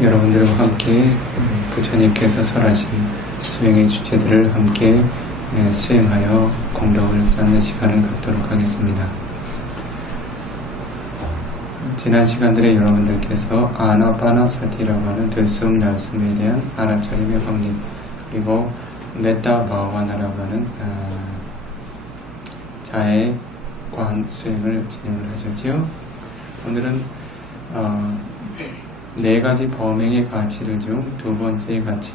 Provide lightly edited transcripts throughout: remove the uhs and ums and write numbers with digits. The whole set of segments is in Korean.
여러분들과 함께 부처님께서 설하신 수행의 주제들을 함께 수행하여 공덕을 쌓는 시간을 갖도록 하겠습니다. 지난 시간들에 여러분들께서 아나파나사티라고 하는 들숨 날숨에 대한 알아차림의 확립, 그리고 메타 바와나라고 하는 자의 관 수행을 진행을 하셨지요. 오늘은 네 가지 범행의 가치들 중 두 번째 가치,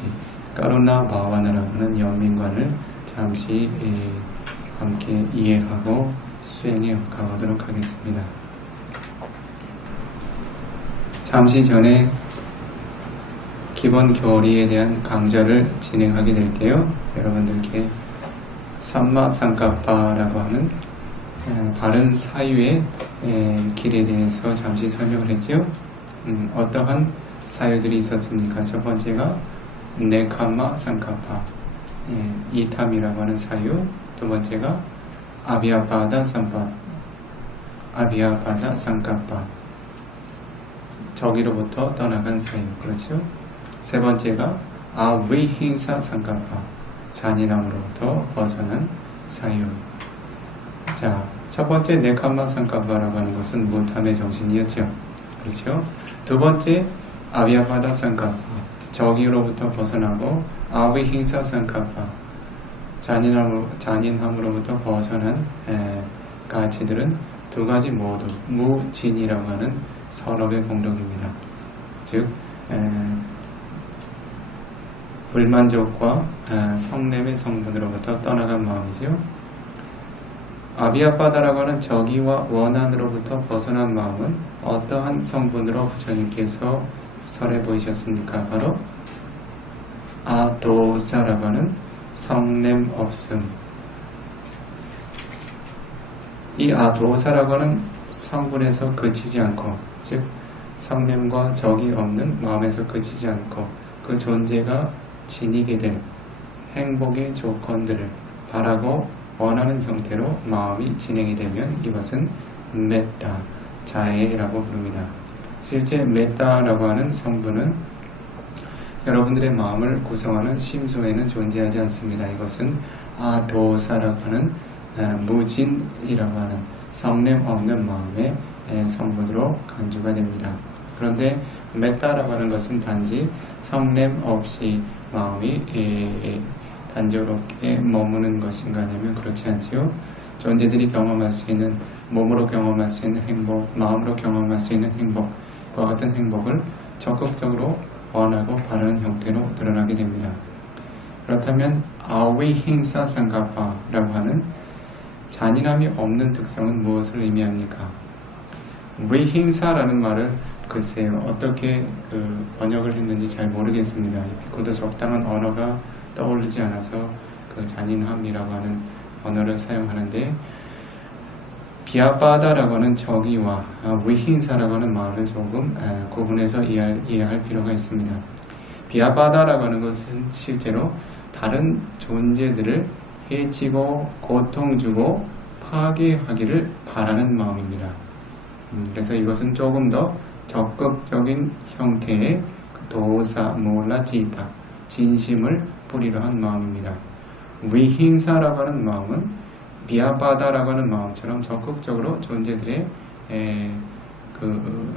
까루나 바와나라고 하는 연민관을 잠시 함께 이해하고 수행해 가보도록 하겠습니다. 잠시 전에 기본 교리에 대한 강좌를 진행하게 될 때요, 여러분들께 삼마상카파라고 하는 바른 사유의 길에 대해서 잠시 설명을 했지요. 어떠한 사유들이 있었습니까? 첫 번째가 네카마 상카파, 이탐이라고 하는 사유. 두 번째가 아비아바다 상카파, 저기로부터 떠나간 사유. 그렇죠? 세 번째가 아위힌사 상카파, 잔인함으로부터 벗어난 사유. 자, 첫 번째 네카마 상카파라고 하는 것은 무탐의 정신이었죠. 그렇죠? 두 번째 아비아바다 상카파, 저기로부터 벗어나고 아위힌사 상카파, 잔인함으로부터 벗어난 가치들은 두 가지 모두 무진이라고 하는 선업의 공덕입니다. 즉 불만족과 성냄의 성분으로부터 떠나간 마음이지요. 아비아바다라고 하는 저기와 원한으로부터 벗어난 마음은 어떠한 성분으로 부처님께서 설해 보이셨습니까? 바로 아도사라고 하는 성냄 없음. 이 아도사라고 하는 성분에서 그치지 않고, 즉 성냄과 적이 없는 마음에서 그치지 않고 그 존재가 지니게 될 행복의 조건들을 바라고 원하는 형태로 마음이 진행이 되면 이것은 메타, 자애라고 부릅니다. 실제 메타라고 하는 성분은 여러분들의 마음을 구성하는 심소에는 존재하지 않습니다. 이것은 아도사라고 하는 무진이라고 하는 성냄 없는 마음의 성분으로 간주가 됩니다. 그런데 메타라고 하는 것은 단지 성냄 없이 마음이 단조롭게 머무는 것인가 하면 그렇지 않지요. 존재들이 경험할 수 있는, 몸으로 경험할 수 있는 행복, 마음으로 경험할 수 있는 행복과 같은 행복을 적극적으로 원하고 바라는 형태로 드러나게 됩니다. 그렇다면 아위힌사 상카파라고 하는 잔인함이 없는 특성은 무엇을 의미합니까? 위힌사라는 말은 글쎄요, 어떻게 번역을 했는지 잘 모르겠습니다. 비코도 적당한 언어가 떠오르지 않아서 그 잔인함이라고 하는 언어를 사용하는데, 비아바다라고 하는 저기와 위힌사라고 하는 말을 조금 구분해서 이해할 필요가 있습니다. 비아바다라고 하는 것은 실제로 다른 존재들을 해치고 고통 주고 파괴하기를 바라는 마음입니다. 그래서 이것은 조금 더 적극적인 형태의 도사, 몰라지다, 진심을 뿌리려 한 마음입니다. 위힌사라고 하는 마음은 비아바다라고 하는 마음처럼 적극적으로 존재들의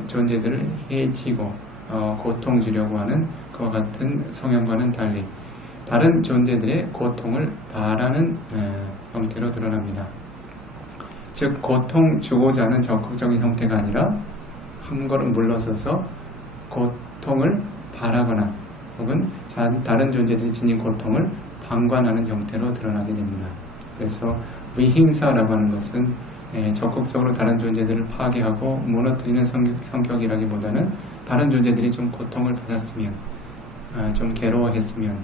존재들을 해치고 고통 주려고 하는 그와 같은 성향과는 달리 다른 존재들의 고통을 바라는 형태로 드러납니다. 즉 고통 주고자 하는 적극적인 형태가 아니라 한 걸음 물러서서 고통을 바라거나 혹은 다른 존재들이 지닌 고통을 방관하는 형태로 드러나게 됩니다. 그래서 위힌사라고 하는 것은 적극적으로 다른 존재들을 파괴하고 무너뜨리는 성격이라기보다는 다른 존재들이 좀 고통을 받았으면, 좀 괴로워했으면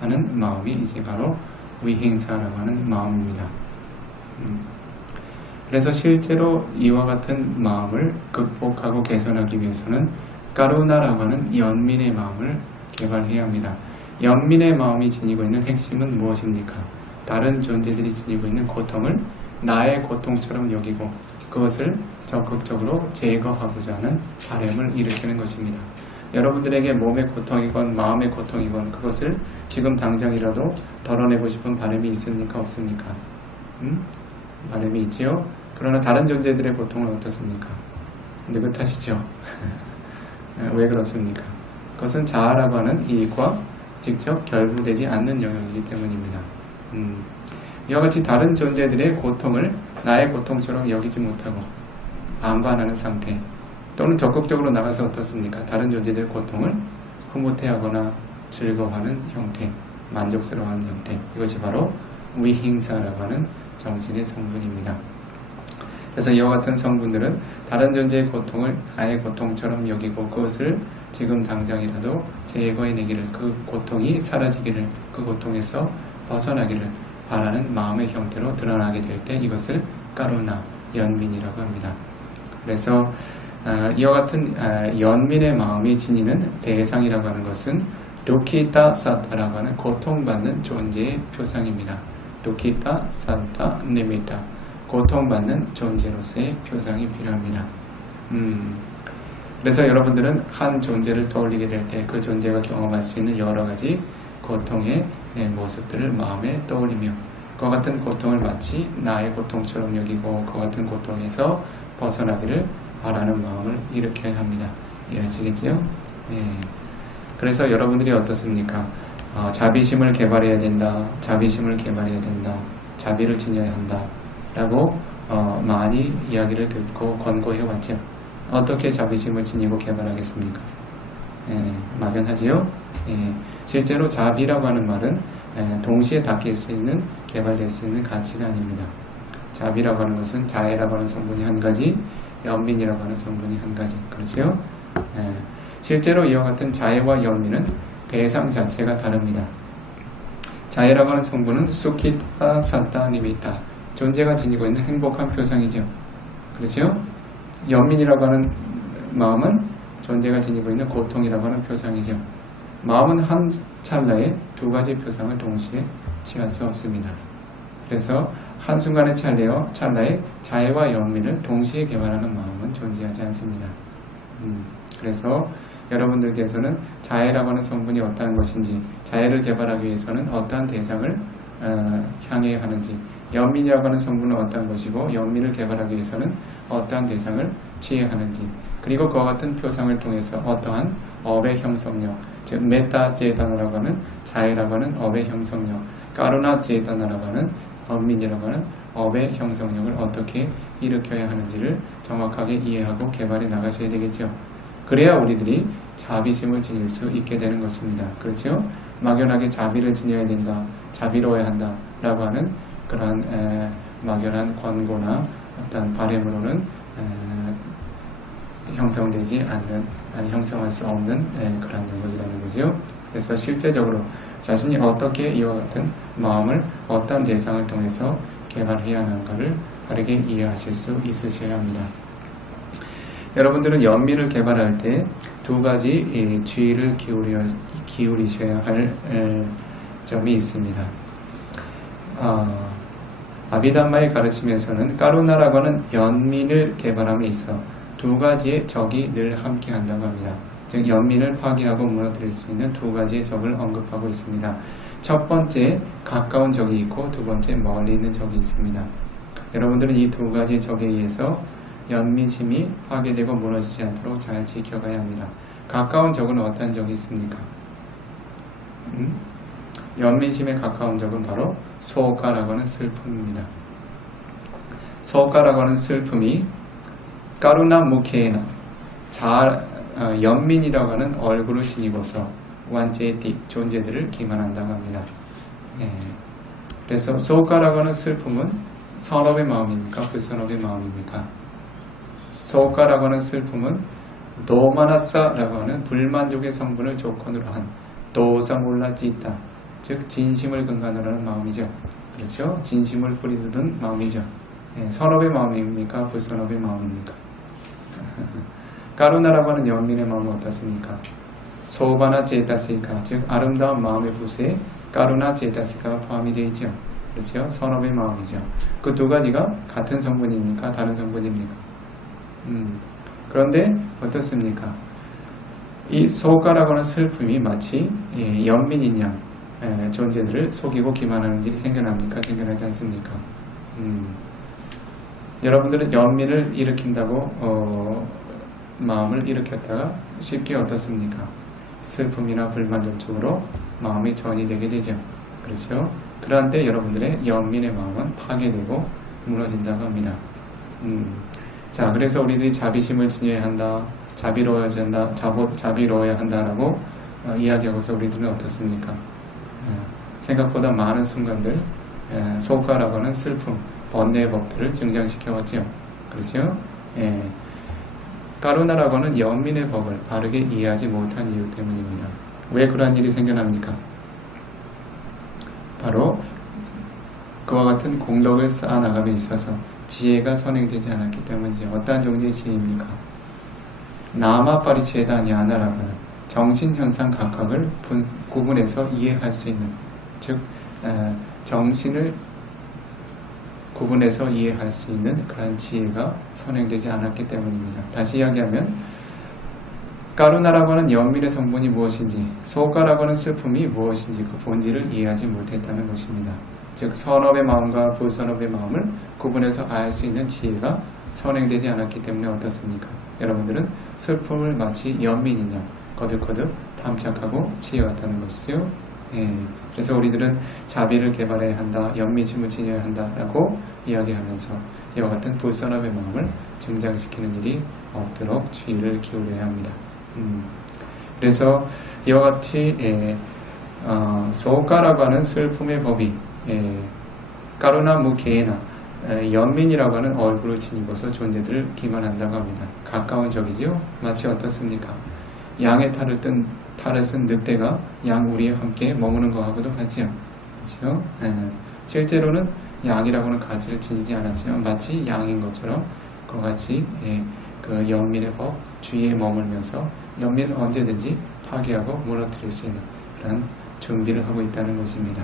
하는 마음이 이제 바로 위힌사라고 하는 마음입니다. 그래서 실제로 이와 같은 마음을 극복하고 개선하기 위해서는 까루나라고 하는 연민의 마음을 개발해야 합니다. 연민의 마음이 지니고 있는 핵심은 무엇입니까? 다른 존재들이 지니고 있는 고통을 나의 고통처럼 여기고 그것을 적극적으로 제거하고자 하는 바람을 일으키는 것입니다. 여러분들에게 몸의 고통이건 마음의 고통이건 그것을 지금 당장이라도 덜어내고 싶은 바람이 있습니까? 없습니까? 바람이 있지요? 그러나 다른 존재들의 고통은 어떻습니까? 느긋하시죠? 왜 그렇습니까? 그것은 자아라고 하는 이익과 직접 결부되지 않는 영역이기 때문입니다. 이와 같이 다른 존재들의 고통을 나의 고통처럼 여기지 못하고 방관하는 상태, 또는 적극적으로 나가서 어떻습니까? 다른 존재들의 고통을 흐뭇해하거나 즐거워하는 형태, 만족스러워하는 형태, 이것이 바로 위행사라고 하는 정신의 성분입니다. 그래서 이와 같은 성분들은 다른 존재의 고통을 나의 고통처럼 여기고 그것을 지금 당장이라도 제거해내기를, 그 고통이 사라지기를, 그 고통에서 벗어나기를 바라는 마음의 형태로 드러나게 될 때 이것을 까루나, 연민이라고 합니다. 그래서 이와 같은 연민의 마음이 지니는 대상이라고 하는 것은 두키타 사타라고 하는 고통받는 존재의 표상입니다. 두키타 사타 니미타, 고통받는 존재로서의 표상이 필요합니다. 그래서 여러분들은 한 존재를 떠올리게 될 때 그 존재가 경험할 수 있는 여러 가지 고통의 모습들을 마음에 떠올리며 그와 같은 고통을 마치 나의 고통처럼 여기고 그와 같은 고통에서 벗어나기를 바라는 마음을 일으켜야 합니다. 이해하시겠지요? 예. 그래서 여러분들이 어떻습니까? 자비심을 개발해야 된다. 자비심을 개발해야 된다. 자비를 지녀야 한다. 라고 많이 이야기를 듣고 권고해왔죠. 어떻게 자비심을 지니고 개발하겠습니까? 막연하지요? 실제로 자비라고 하는 말은 동시에 닦일 수 있는, 개발될 수 있는 가치가 아닙니다. 자비라고 하는 것은 자애라고 하는 성분이 한 가지, 연민이라고 하는 성분이 한 가지. 그렇죠? 실제로 이와 같은 자애와 연민은 대상 자체가 다릅니다. 자애라고 하는 성분은 수키타 사타 니미타, 존재가 지니고 있는 행복한 표상이죠. 그렇죠? 연민이라고 하는 마음은 존재가 지니고 있는 고통이라고 하는 표상이죠. 마음은 한 찰나에 두 가지 표상을 동시에 취할 수 없습니다. 그래서 한순간의 찰나에 자애와 연민을 동시에 개발하는 마음은 존재하지 않습니다. 그래서 여러분들께서는 자애라고 하는 성분이 어떠한 것인지, 자애를 개발하기 위해서는 어떠한 대상을 향해야 하는지, 연민이라고 하는 성분은 어떠한 것이고 연민을 개발하기 위해서는 어떠한 대상을 취해야 하는지, 그리고 그와 같은 표상을 통해서 어떠한 업의 형성력, 즉 메타 제타나라고 하는 자애라고 하는 업의 형성력, 까루나 제타나라고 하는 연민이라고 하는 업의 형성력을 어떻게 일으켜야 하는지를 정확하게 이해하고 개발해 나가셔야 되겠죠. 그래야 우리들이 자비심을 지닐 수 있게 되는 것입니다. 그렇죠? 막연하게 자비를 지녀야 된다, 자비로워야 한다 라고 하는 그러한 막연한 권고나 어떤 바람으로는 형성되지 않는, 형성할 수 없는 그런 영역이라는 거죠. 그래서 실제적으로 자신이 어떻게 이와 같은 마음을 어떤 대상을 통해서 개발해야 하는가를 바르게 이해하실 수 있으셔야 합니다. 여러분들은 연민을 개발할 때 두 가지 주의를 기울이셔야 할 점이 있습니다. 아비담마의 가르침에서는 까루나라고 하는 연민을 개발함에 있어 두 가지의 적이 늘 함께 한다고 합니다. 즉 연민을 파괴하고 무너뜨릴 수 있는 두 가지의 적을 언급하고 있습니다. 첫 번째 가까운 적이 있고 두 번째 멀리 있는 적이 있습니다. 여러분들은 이 두 가지의 적에 의해서 연민심이 파괴되고 무너지지 않도록 잘 지켜가야 합니다. 가까운 적은 어떤 적이 있습니까? 연민심에 가까운 적은 바로 소가라고 하는 슬픔입니다. 소가라고 하는 슬픔이 까루나 무케나 연민이라고 하는 얼굴을 지니고서 완제티 존재들을 기만한다고 합니다. 그래서 소가라고 하는 슬픔은 선업의 마음입니까? 불선업의 마음입니까? 소가라고 하는 슬픔은 도마나사라고 하는 불만족의 성분을 조건으로 한 도사몰라지다, 즉 진심을 근간으로 하는 마음이죠. 그렇죠? 진심을 뿌리두는 마음이죠. 선업의 마음입니까? 불선업의 마음입니까? 까루나라고 하는 연민의 마음은 어떻습니까? 소바나 제타시카, 즉 아름다운 마음의 부수에 까루나 제타시카가 포함이 되어 있죠. 그렇죠? 선업의 마음이죠. 그 두 가지가 같은 성분입니까? 다른 성분입니까? 그런데 어떻습니까? 이 소가라고 하는 슬픔이 마치 연민인 양 존재들을 속이고 기만하는 일이 생겨납니까? 생겨나지 않습니까? 여러분들은 연민을 일으킨다고 마음을 일으켰다가 쉽게 어떻습니까? 슬픔이나 불만족으로 마음이 전이 되게 되죠. 그렇죠? 그러한 때 여러분들의 연민의 마음은 파괴되고 무너진다고 합니다. 자, 그래서 우리들이 자비심을 지녀야 한다, 자비로워야 한다라고 이야기하고서 우리들은 어떻습니까? 생각보다 많은 순간들 소가라고 하는 슬픔, 번뇌의 법들을 증장시켜왔죠. 그렇죠? 까루나라고 하는 연민의 법을 바르게 이해하지 못한 이유 때문입니다. 왜 그러한 일이 생겨납니까? 바로 그와 같은 공덕을 쌓아나감에 있어서 지혜가 선행되지 않았기 때문이죠. 어떠한 종류의 지혜입니까? 나마빠리 지혜다니 하나라고 하는 정신현상 각각을 구분해서 이해할 수 있는, 즉 정신을 구분해서 이해할 수 있는 그러한 지혜가 선행되지 않았기 때문입니다. 다시 이야기하면 까루나라고 하는 연민의 성분이 무엇인지, 소가라고 하는 슬픔이 무엇인지 그 본질을 이해하지 못했다는 것입니다. 즉 선업의 마음과 불선업의 마음을 구분해서 알 수 있는 지혜가 선행되지 않았기 때문에 어떻습니까? 여러분들은 슬픔을 마치 연민이냐 거듭거듭 탐착하고 지어왔다는 것이요. 그래서 우리들은 자비를 개발해야 한다, 연민심을 지녀야 한다라고 이야기하면서 이와 같은 불선업의 마음을 증장시키는 일이 없도록 주의를 기울여야 합니다. 그래서 이와 같이 소가라고 하는 슬픔의 법이 까루나 무게나 연민이라고 하는 얼굴을 지니고서 존재들을 기만한다고 합니다. 가까운 적이지요. 마치 어떻습니까? 양의 탈을 쓴 늑대가 양 우리에 함께 머무는 것하고도 같지요. 그렇죠? 실제로는 양이라고 하는 가치를 지니지 않았지만 마치 양인 것처럼 그와 같이 그 연민의 법 주위에 머물면서 연민을 언제든지 파괴하고 무너뜨릴 수 있는 그런 준비를 하고 있다는 것입니다.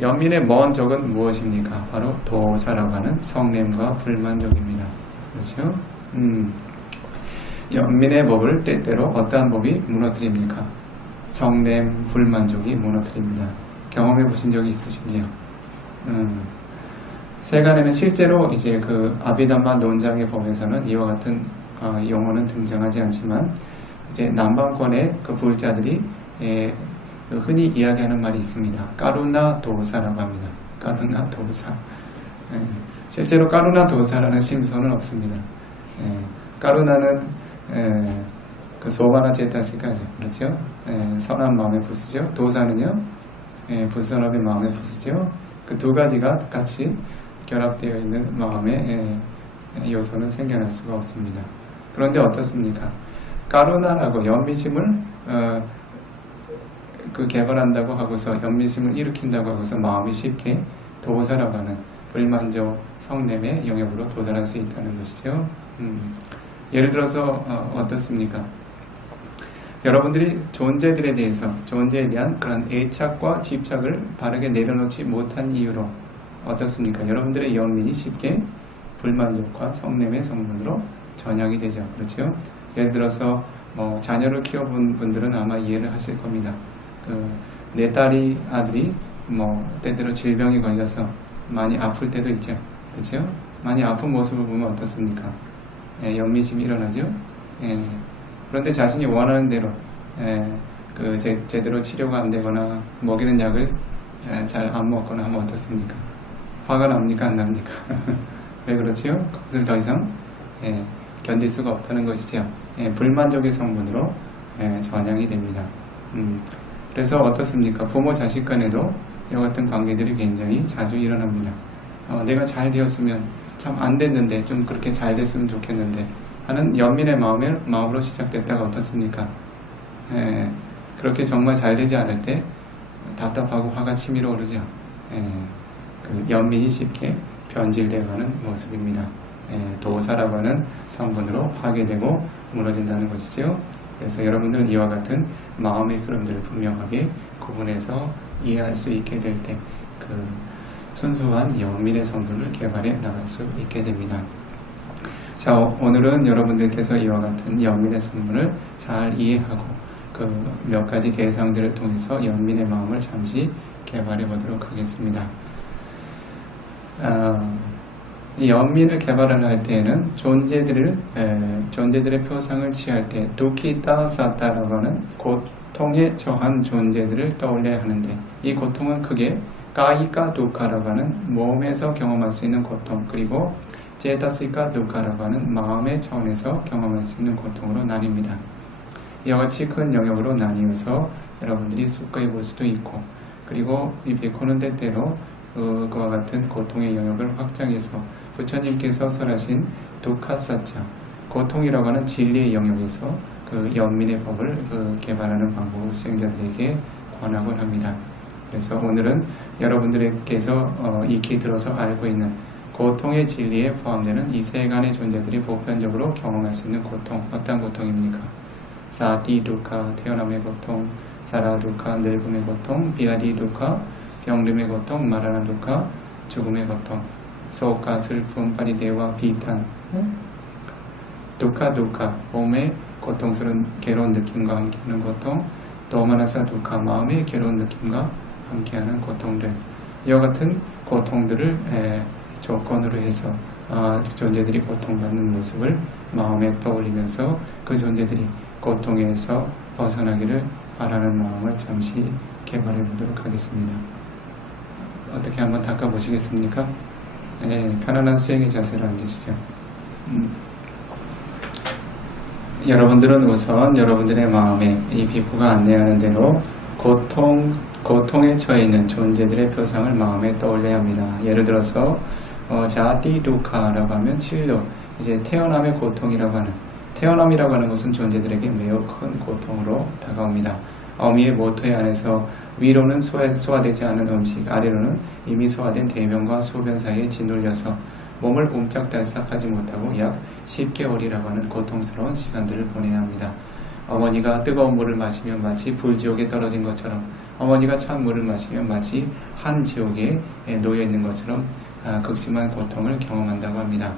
연민의 먼 적은 무엇입니까? 바로 도사라고 하는 성냄과 불만족입니다. 그렇죠? 연민의 법을 때때로 어떠한 법이 무너뜨립니까? 성냄, 불만족이 무너뜨립니다. 경험해 보신 적이 있으신지요? 세간에는 실제로 이제 그 아비담마 논장의 법에서는 이와 같은 용어는 등장하지 않지만 이제 남방권의 그 불자들이 흔히 이야기하는 말이 있습니다. 까루나 도사라고 합니다. 까루나 도사. 실제로 까루나 도사라는 심소는 없습니다. 까루나는 그 소바나 제타스까지 그렇죠? 선한 마음의 부수죠. 도사는요, 불선업의 마음의 부수죠. 그 두 가지가 같이 결합되어 있는 마음의 요소는 생겨날 수가 없습니다. 그런데 어떻습니까? 까루나라고 연민심을 그 개발한다고 하고서 연민심을 일으킨다고 하고서 마음이 쉽게 도사라고 하는 불만족, 성냄의 영역으로 도달할 수 있다는 것이죠. 예를 들어서 어떻습니까? 여러분들이 존재들에 대해서 존재에 대한 그런 애착과 집착을 바르게 내려놓지 못한 이유로 어떻습니까? 여러분들의 연민이 쉽게 불만족과 성냄의 성분으로 전향이 되죠. 그렇죠? 예를 들어서 자녀를 키워본 분들은 아마 이해를 하실 겁니다. 내 딸이 아들이 때때로 질병이 걸려서 많이 아플 때도 있죠. 그렇죠? 많이 아픈 모습을 보면 어떻습니까? 연민심이 일어나죠. 그런데 자신이 원하는 대로 제대로 치료가 안 되거나 먹이는 약을 잘 안 먹거나 하면 어떻습니까? 화가 납니까? 안 납니까? 왜 그렇지요? 그것을 더 이상 견딜 수가 없다는 것이죠. 불만족의 성분으로 전향이 됩니다. 그래서 어떻습니까? 부모 자식 간에도 이와 같은 관계들이 굉장히 자주 일어납니다. 내가 잘 되었으면 참 안 됐는데 좀 그렇게 잘 됐으면 좋겠는데 하는 연민의 마음으로 시작됐다가 어떻습니까? 그렇게 정말 잘 되지 않을 때 답답하고 화가 치밀어 오르죠. 그 연민이 쉽게 변질되어가는 모습입니다. 도사라고 하는 성분으로 파괴되고 무너진다는 것이죠. 그래서 여러분들은 이와 같은 마음의 흐름들을 분명하게 구분해서 이해할 수 있게 될 때 그 순수한 영민의 성분을 개발해 나갈 수 있게 됩니다. 자, 오늘은 여러분들께서 이와 같은 영민의 성분을 잘 이해하고 그 몇 가지 대상들을 통해서 영민의 마음을 잠시 개발해 보도록 하겠습니다. 이 영민을 개발을 할 때에는 존재들의 표상을 취할 때 두키타 사타라고 하는 고통에 처한 존재들을 떠올려야 하는데, 이 고통은 크게 까이까 두카라고 하는 몸에서 경험할 수 있는 고통, 그리고 제타시카 두카라고 하는 마음의 차원에서 경험할 수 있는 고통으로 나뉩니다. 이와 같이 큰 영역으로 나뉘어서 여러분들이 숙고해 볼 수도 있고, 그리고 이 비코는 때때로 그와 같은 고통의 영역을 확장해서 부처님께서 설하신 두카사차, 고통이라고 하는 진리의 영역에서 그 영민의 법을 개발하는 방법을 수행자들에게 권하곤 합니다. 그래서 오늘은 여러분들께서 익히 들어서 알고 있는 고통의 진리에 포함되는 이 세간의 존재들이 보편적으로 경험할 수 있는 고통, 어떤 고통입니까? 사디 두카, 태어남의 고통, 사라 두카, 늙음의 고통, 비아디 두카, 병름의 고통, 마라나 두카, 죽음의 고통, 소카, 슬픔, 파리데와 비탄, 두카, 몸의 고통스러운 괴로운 느낌과 함께하는 고통, 도마나사 두카, 마음의 괴로운 느낌과 함께하는 고통들, 이와 같은 고통들을 조건으로 해서 존재들이 고통받는 모습을 마음에 떠올리면서 그 존재들이 고통에서 벗어나기를 바라는 마음을 잠시 개발해 보도록 하겠습니다. 어떻게 한번 닦아보시겠습니까? 편안한 수행의 자세로 앉으시죠. 여러분들은 우선 여러분들의 마음에 이 비포가 안내하는 대로 고통에 처해 있는 존재들의 표상을 마음에 떠올려야 합니다. 예를 들어서 자티 두카라고 하면 진로, 이제 태어남의 고통이라고 하는, 태어남이라고 하는 것은 존재들에게 매우 큰 고통으로 다가옵니다. 어미의 모토에 안에서 위로는 소화되지 않은 음식, 아래로는 이미 소화된 대변과 소변 사이에 짓눌려서 몸을 옴짝달싹하지 못하고 약 10개월이라고 하는 고통스러운 시간들을 보내야 합니다. 어머니가 뜨거운 물을 마시면 마치 불지옥에 떨어진 것처럼, 어머니가 찬 물을 마시면 마치 한 지옥에 놓여 있는 것처럼 극심한 고통을 경험한다고 합니다.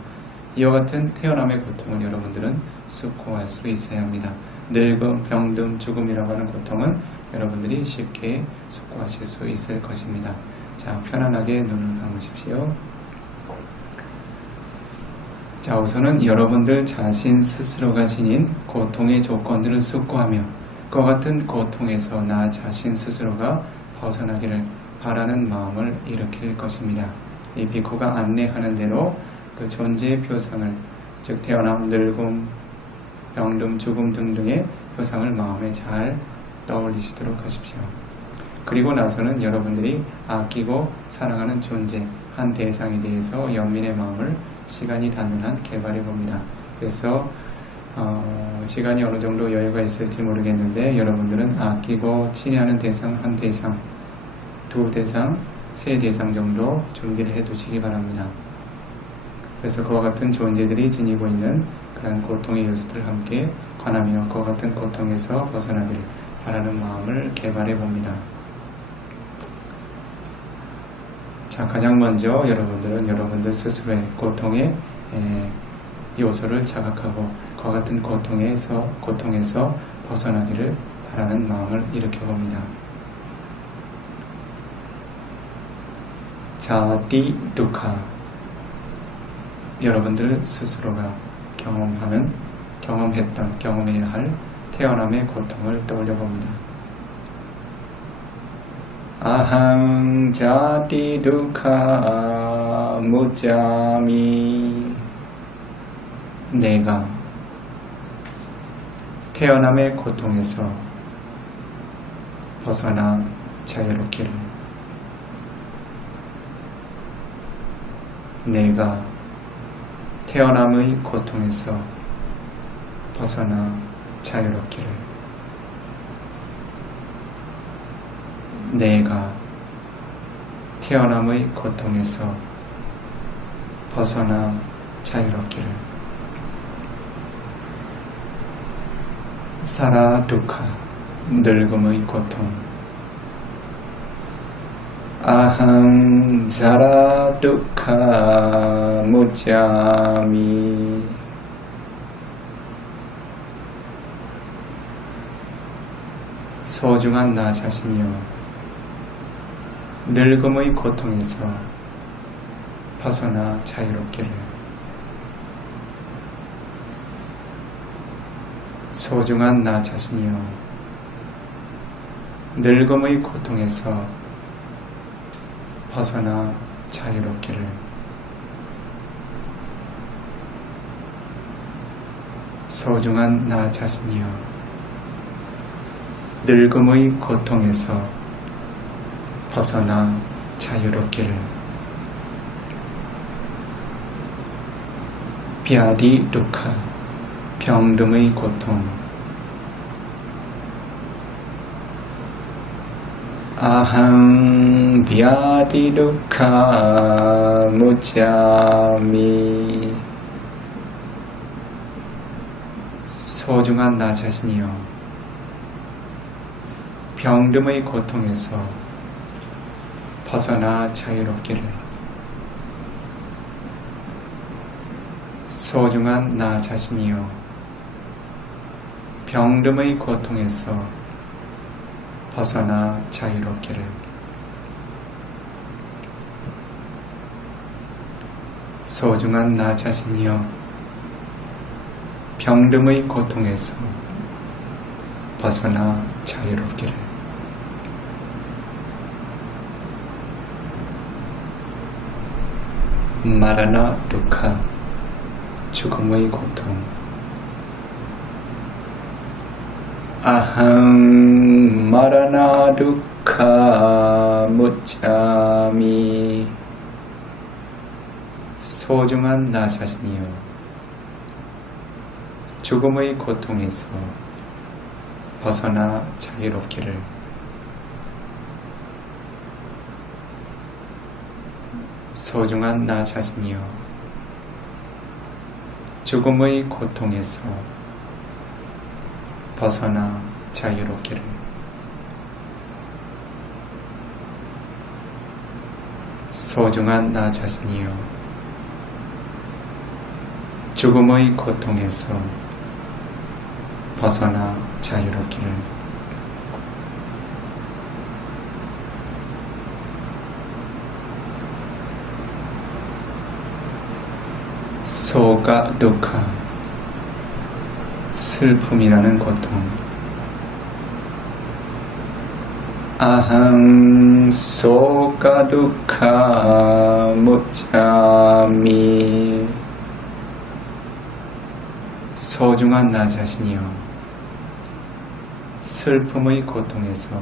이와 같은 태어남의 고통을 여러분들은 숙고할 수 있어야 합니다. 늙음, 병듦, 죽음이라고 하는 고통은 여러분들이 쉽게 숙고하실 수 있을 것입니다. 자, 편안하게 눈을 감으십시오. 자, 우선은 여러분들 자신 스스로가 지닌 고통의 조건들을 숙고하며 그와 같은 고통에서 나 자신 스스로가 벗어나기를 바라는 마음을 일으킬 것입니다. 이 비코가 안내하는 대로 그 존재의 표상을, 즉 태어남, 늙음, 병듦, 죽음 등등의 표상을 마음에 잘 떠올리시도록 하십시오. 그리고 나서는 여러분들이 아끼고 사랑하는 존재, 한 대상에 대해서 연민의 마음을 시간이 닿는 한 개발해 봅니다. 그래서 시간이 어느 정도 여유가 있을지 모르겠는데 여러분들은 아끼고 친애하는 대상 한 대상, 두 대상, 세 대상 정도 준비를 해 두시기 바랍니다. 그래서 그와 같은 존재들이 지니고 있는 그런 고통의 요소들을 함께 관하며 그와 같은 고통에서 벗어나기를 바라는 마음을 개발해 봅니다. 자, 가장 먼저 여러분들은 여러분들 스스로의 고통의 요소를 자각하고 그와 같은 고통에서 벗어나기를 바라는 마음을 일으켜 봅니다. 자티 두카, 여러분들 스스로가 경험해야 할 태어남의 고통을 떠올려 봅니다. 아항 자티 두카 무자미, 내가 태어남의 고통에서 벗어나 자유롭기를, 내가 태어남의 고통에서 벗어나 자유롭기를, 내가 태어남의 고통에서 벗어나 자유롭기를. 사라 두카, 늙음의 고통, 아항 사라 두카 무자미. 소중한 나 자신이여, 늙음의 고통에서 벗어나 자유롭기를. 소중한 나 자신이여, 늙음의 고통에서 벗어나 자유롭기를. 소중한 나 자신이여, 늙음의 고통에서 벗어나 자유롭기를. 비아디 두카, 병듦의 고통. 아항 비아디 두카 무자미. 소중한 나 자신이여, 병듦의 고통에서 벗어나 자유롭기를. 소중한 나 자신이여, 병듦의 고통에서 벗어나 자유롭기를. 소중한 나 자신이여, 병듦의 고통에서 벗어나 자유롭기를. 마라나 두카, 죽음의 고통. 아항 마라나 두카 무자미. 소중한 나 자신이여, 죽음의 고통에서 벗어나 자유롭기를. 소중한 나 자신이여, 죽음의 고통에서 벗어나 자유롭기를. 소중한 나 자신이여, 죽음의 고통에서 벗어나 자유롭기를. 소가 두카, 슬픔이라는 고통. 아항 소가 두카 무자미. 소중한 나 자신이여, 슬픔의 고통에서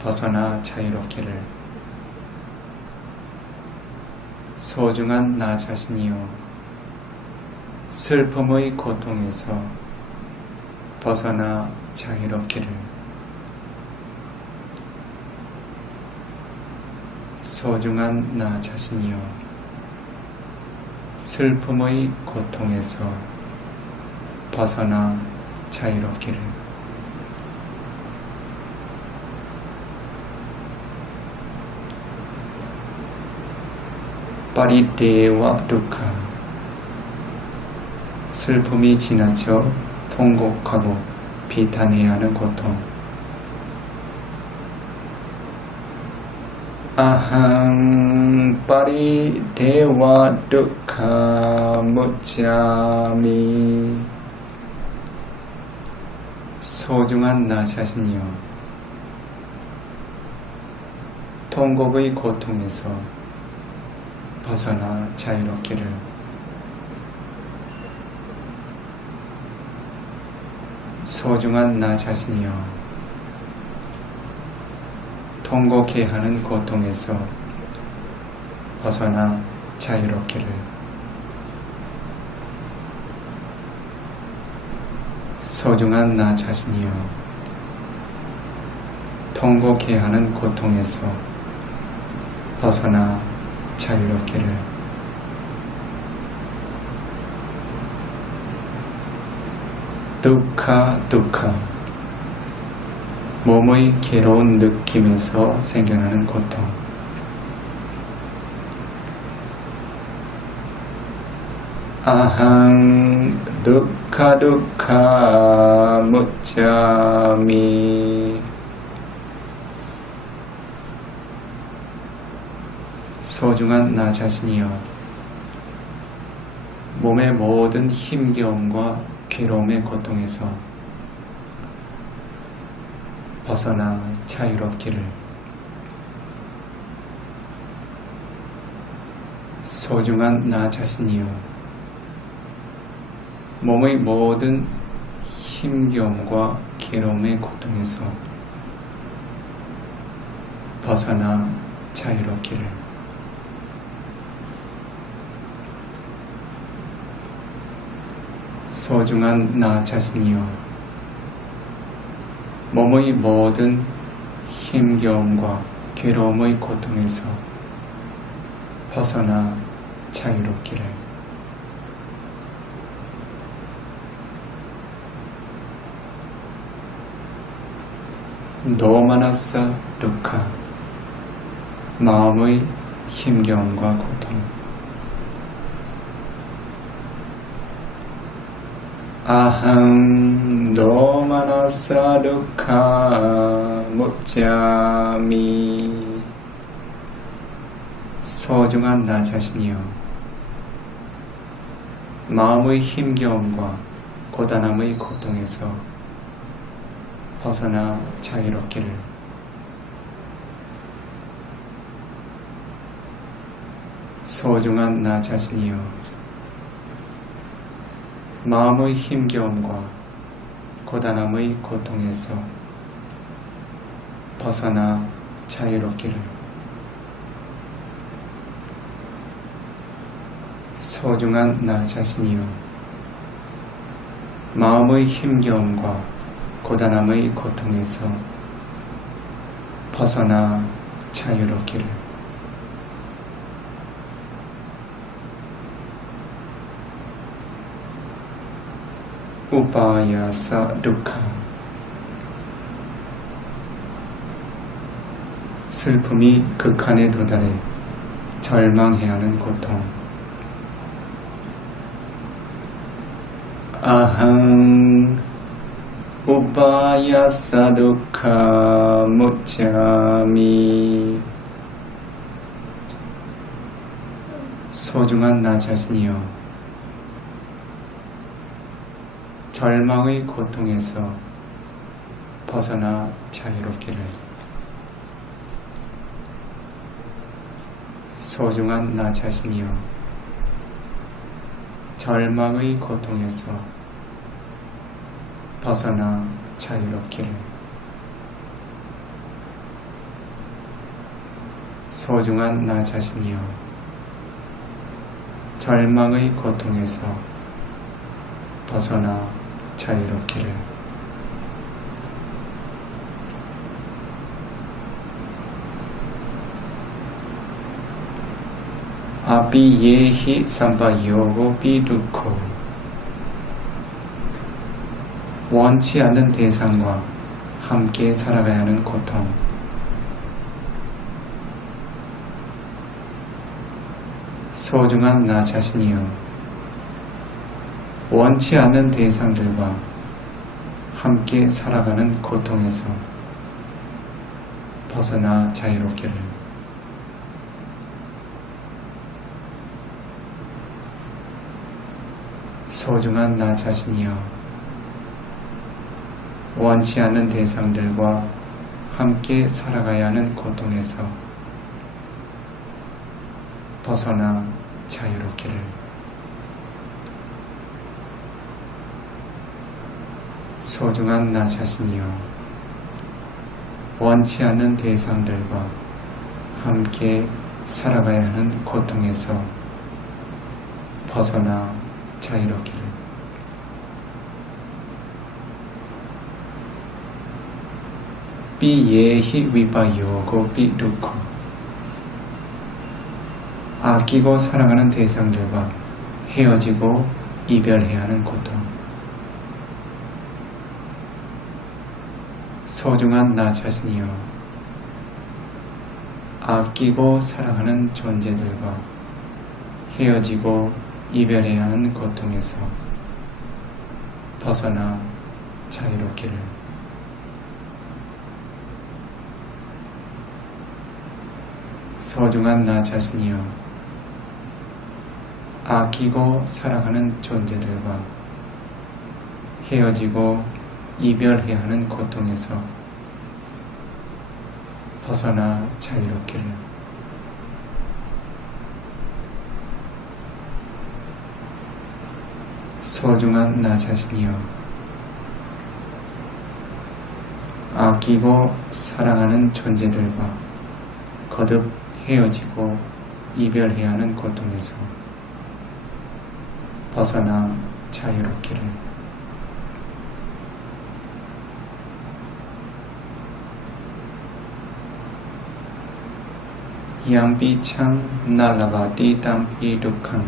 벗어나 자유롭기를. 소중한 나 자신이여, 슬픔의 고통에서 벗어나 자유롭기를. 소중한 나 자신이여, 슬픔의 고통에서 벗어나 자유롭기를. 파리데와 두카, 슬픔이 지나쳐 통곡하고 비탄해야 하는 고통. 아항 파리데와 두카 무자미. 소중한 나 자신이여, 통곡의 고통에서 벗어나 자유롭기를. 소중한 나 자신이여, 통곡해야 하는 고통에서 벗어나 자유롭기를. 소중한 나 자신이여, 통곡해야 하는 고통에서 벗어나 자유롭기를. 두카 두카, 몸의 괴로운 느낌에서 생겨나는 고통. 아항 두카 두카 무짜미. 소중한 나 자신이여, 몸의 모든 힘겨움과 괴로움의 고통에서 벗어나 자유롭기를. 소중한 나 자신이여, 몸의 모든 힘겨움과 괴로움의 고통에서 벗어나 자유롭기를. 소중한 나 자신이여, 몸의 모든 힘겨움과 괴로움의 고통에서 벗어나 자유롭기를. 도마나사 두카, 마음의 힘겨움과 고통. 아항 도마나사 두카 무짜미. 소중한 나 자신이여, 마음의 힘겨움과 고단함의 고통에서 벗어나 자유롭기를. 소중한 나 자신이여, 마음의 힘겨움과 고단함의 고통에서 벗어나 자유롭기를. 소중한 나 자신이여, 마음의 힘겨움과 고단함의 고통에서 벗어나 자유롭기를. 우파야사 두카, 슬픔이 극한에 도달해 절망해야 하는 고통. 아항 우파야사 두카 무짜미. 소중한 나 자신이여, 절망의 고통에서 벗어나 자유롭기를. 소중한 나 자신이여, 절망의 고통에서 벗어나 자유롭기를. 소중한 나 자신이여, 절망의 고통에서 벗어나 자유롭기를. 아비예히 삼바요고 비두코, 원치 않는 대상과 함께 살아가야 하는 고통. 소중한 나 자신이여, 원치 않는 대상들과 함께 살아가는 고통에서 벗어나 자유롭기를. 소중한 나 자신이여, 원치 않는 대상들과 함께 살아가야 하는 고통에서 벗어나 자유롭기를. 소중한 나 자신이여, 원치 않는 대상들과 함께 살아가야 하는 고통에서 벗어나 자유롭기를. 비예히 위바요고 비두코, 아끼고 사랑하는 대상들과 헤어지고 이별해야 하는 고통. 소중한 나 자신이여, 아끼고 사랑하는 존재들과 헤어지고 이별해야 하는 고통에서 벗어나 자유롭기를. 소중한 나 자신이여, 아끼고 사랑하는 존재들과 헤어지고 이별해야 하는 고통에서 벗어나 자유롭기를. 소중한 나 자신이여, 아끼고 사랑하는 존재들과 거듭 헤어지고 이별해야 하는 고통에서 벗어나 자유롭기를. 양비창 날라바디 땀이 독한,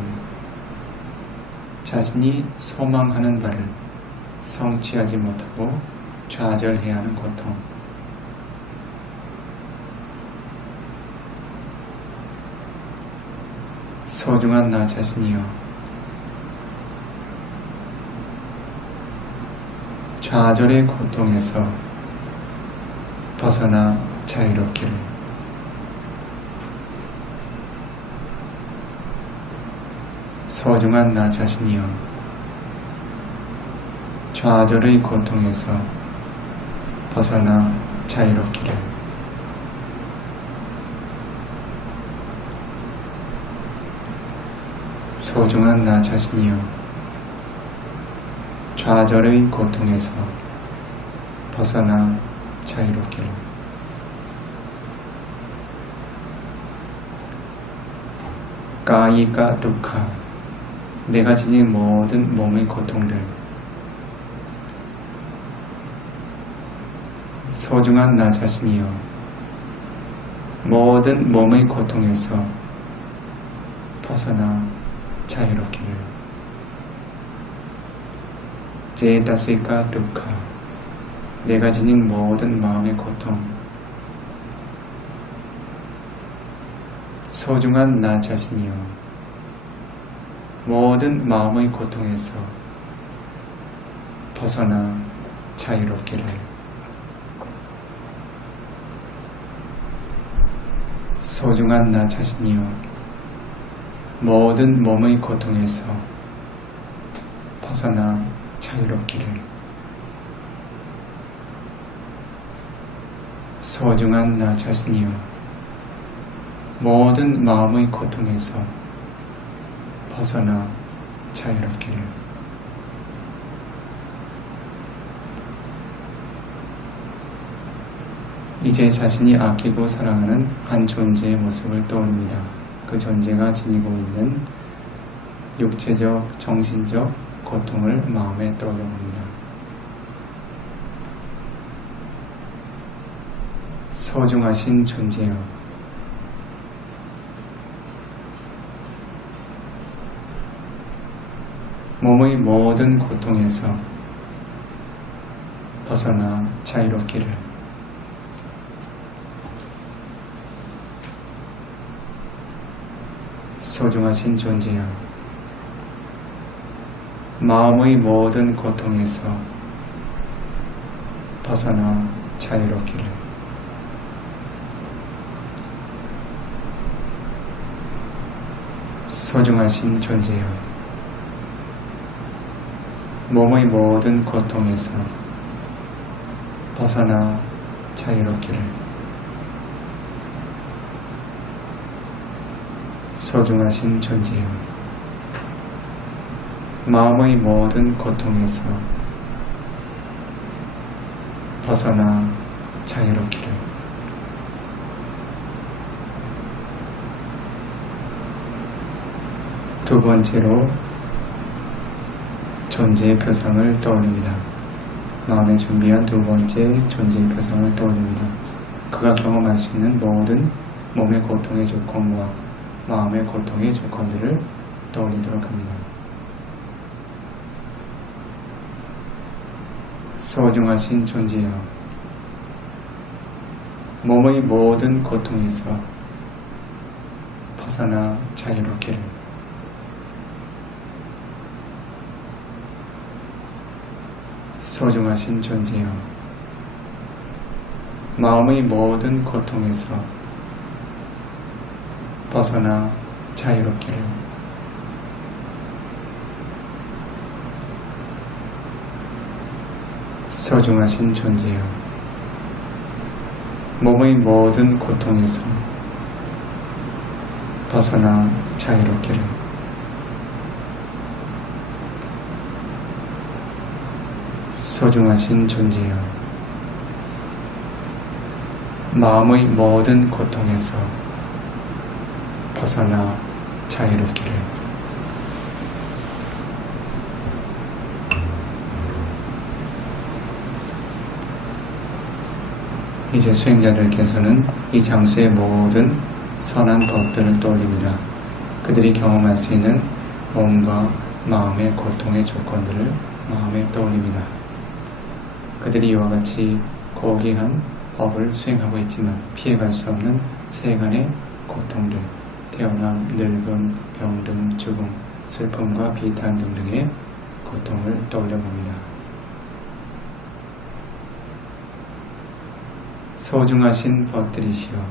자신이 소망하는 바를 성취하지 못하고 좌절해야 하는 고통. 소중한 나 자신이여, 좌절의 고통에서 벗어나 자유롭기를. 소중한 나 자신이여, 좌절의 고통에서 벗어나 자유롭기를. 소중한 나 자신이여, 좌절의 고통에서 벗어나 자유롭기를. 까이까 두카, 내가 지닌 모든 몸의 고통들. 소중한 나 자신이여, 모든 몸의 고통에서 벗어나 자유롭기를. 제타시카 두카, 내가 지닌 모든 마음의 고통. 소중한 나 자신이여, 모든 마음의 고통에서 벗어나 자유롭기를. 소중한 나 자신이여, 모든 몸의 고통에서 벗어나 자유롭기를. 소중한 나 자신이여, 모든 마음의 고통에서 벗어나 자유롭기를. 이제 자신이 아끼고 사랑하는 한 존재의 모습을 떠올립니다. 그 존재가 지니고 있는 육체적, 정신적 고통을 마음에 떠올려 봅니다. 소중하신 존재여, 몸의 모든 고통에서 벗어나 자유롭기를. 소중하신 존재여, 마음의 모든 고통에서 벗어나 자유롭기를. 소중하신 존재여, 몸의 모든 고통에서 벗어나 자유롭기를. 소중하신 존재여, 마음의 모든 고통에서 벗어나 자유롭기를. 두 번째로 존재의 표상을 떠올립니다. 마음에 준비한 두 번째 존재의 표상을 떠올립니다. 그가 경험할 수 있는 모든 몸의 고통의 조건과 마음의 고통의 조건들을 떠올리도록 합니다. 소중하신 존재여, 몸의 모든 고통에서 벗어나 자유롭기를. 소중하신 존재여, 마음의 모든 고통에서 벗어나 자유롭기를. 소중하신 존재여, 몸의 모든 고통에서 벗어나 자유롭기를. 소중하신 존재여, 마음의 모든 고통에서 벗어나 자유롭기를. 이제 수행자들께서는 이 장수의 모든 선한 법들을 떠올립니다. 그들이 경험할 수 있는 몸과 마음의 고통의 조건들을 마음에 떠올립니다. 그들이 이와 같이 고귀한 법을 수행하고 있지만 피해갈 수 없는 세간의 고통들, 태어남, 늙음, 병든, 죽음, 슬픔과 비탄 등등의 고통을 떠올려봅니다. 소중하신 법들이시여,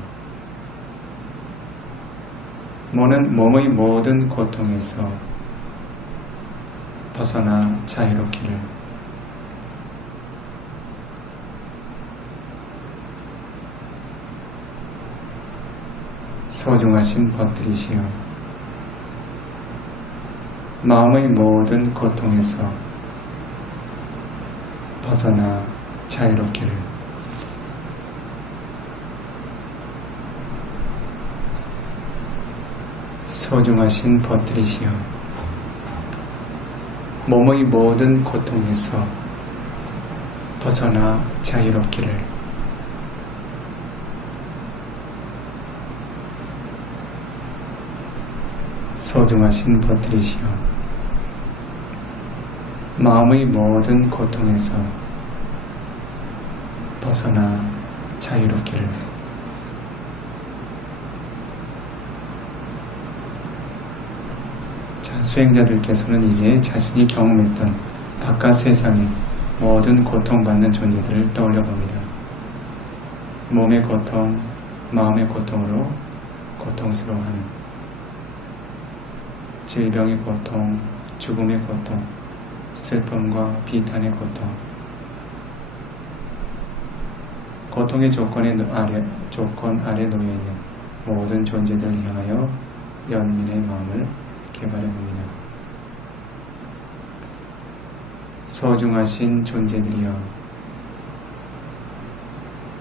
몸의 모든 고통에서 벗어나 자유롭기를. 소중하신 법들이시여, 마음의 모든 고통에서 벗어나 자유롭기를. 소중하신 법들이시여, 몸의 모든 고통에서 벗어나 자유롭기를. 소중하신 법들이시여, 마음의 모든 고통에서 벗어나 자유롭기를. 자, 수행자들께서는 이제 자신이 경험했던 바깥 세상의 모든 고통받는 존재들을 떠올려 봅니다. 몸의 고통, 마음의 고통으로 고통스러워하는 질병의 고통, 죽음의 고통, 슬픔과 비탄의 고통, 고통의 조건 아래 놓여있는 모든 존재들을 향하여 연민의 마음을 개발해봅니다. 소중하신 존재들이여,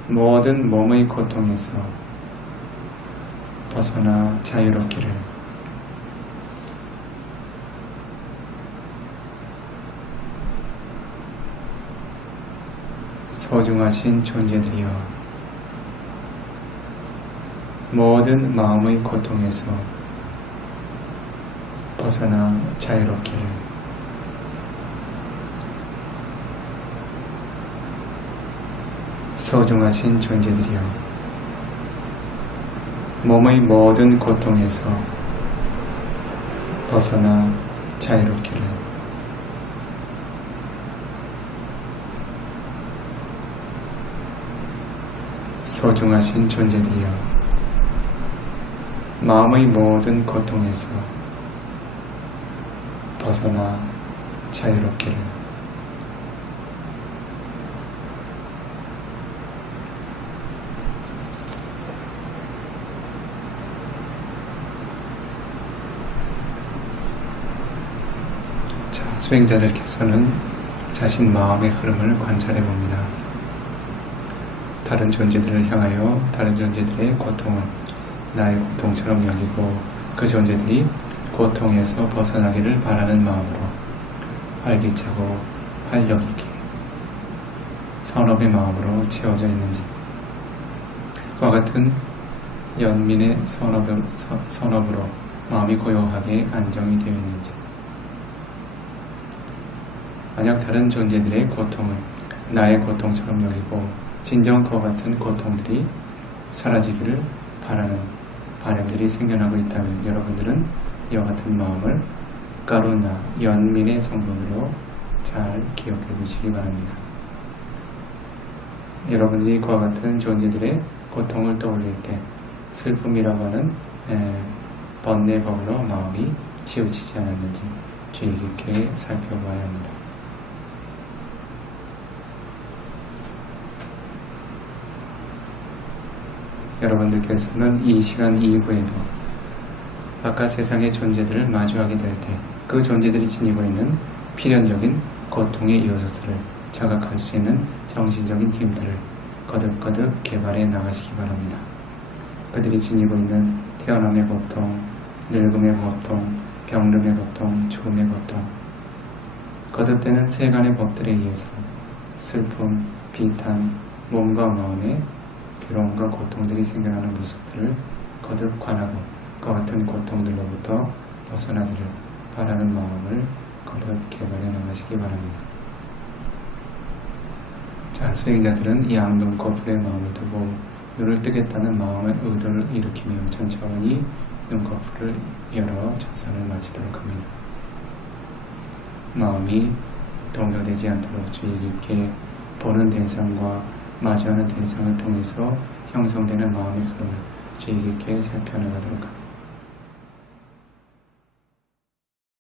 모든 몸의 고통에서 벗어나 자유롭기를. 소중하신 존재들이여, 모든 마음의 고통에서 벗어나 자유롭기를. 소중하신 존재들이여, 몸의 모든 고통에서 벗어나 자유롭기를. 소중하신 존재들이여, 마음의 모든 고통에서 벗어나 자유롭기를. 자, 수행자들께서는 자신 마음의 흐름을 관찰해 봅니다. 다른 존재들을 향하여 다른 존재들의 고통을 나의 고통처럼 여기고 그 존재들이 고통에서 벗어나기를 바라는 마음으로 활기차고 활력있게 선업의 마음으로 채워져 있는지, 그와 같은 연민의 선업으로 마음이 고요하게 안정이 되어 있는지, 만약 다른 존재들의 고통을 나의 고통처럼 여기고 진정 그와 같은 고통들이 사라지기를 바라는 바람들이 생겨나고 있다면 여러분들은 이와 같은 마음을 까루냐, 연민의 성분으로 잘 기억해 두시기 바랍니다. 여러분들이 그와 같은 존재들의 고통을 떠올릴 때 슬픔이라고 하는 번뇌법으로 마음이 치우치지 않았는지 주의 깊게 살펴봐야 합니다. 여러분들께서는 이 시간 이후에도 바깥 세상의 존재들을 마주하게 될 때 그 존재들이 지니고 있는 필연적인 고통의 요소들을 자각할 수 있는 정신적인 힘들을 거듭거듭 개발해 나가시기 바랍니다. 그들이 지니고 있는 태어남의 고통, 늙음의 고통, 병름의 고통, 죽음의 고통, 거듭되는 세간의 법들에 의해서 슬픔, 비탄, 몸과 마음의 괴로움과 고통들이 생겨나는 모습들을 거듭 관하고 그와 같은 고통들로부터 벗어나기를 바라는 마음을 거듭 개발해 나가시기 바랍니다. 자, 수행자들은 이 눈꺼풀에 마음을 두고 눈을 뜨겠다는 마음의 의도를 일으키며 천천히 눈꺼풀을 열어 전선을 마치도록 합니다. 마음이 동요되지 않도록 주의 깊게 보는 대상과 마주하는 대상을 통해서 형성되는 마음의 흐름을 주의 깊게 살펴나가도록 합니다.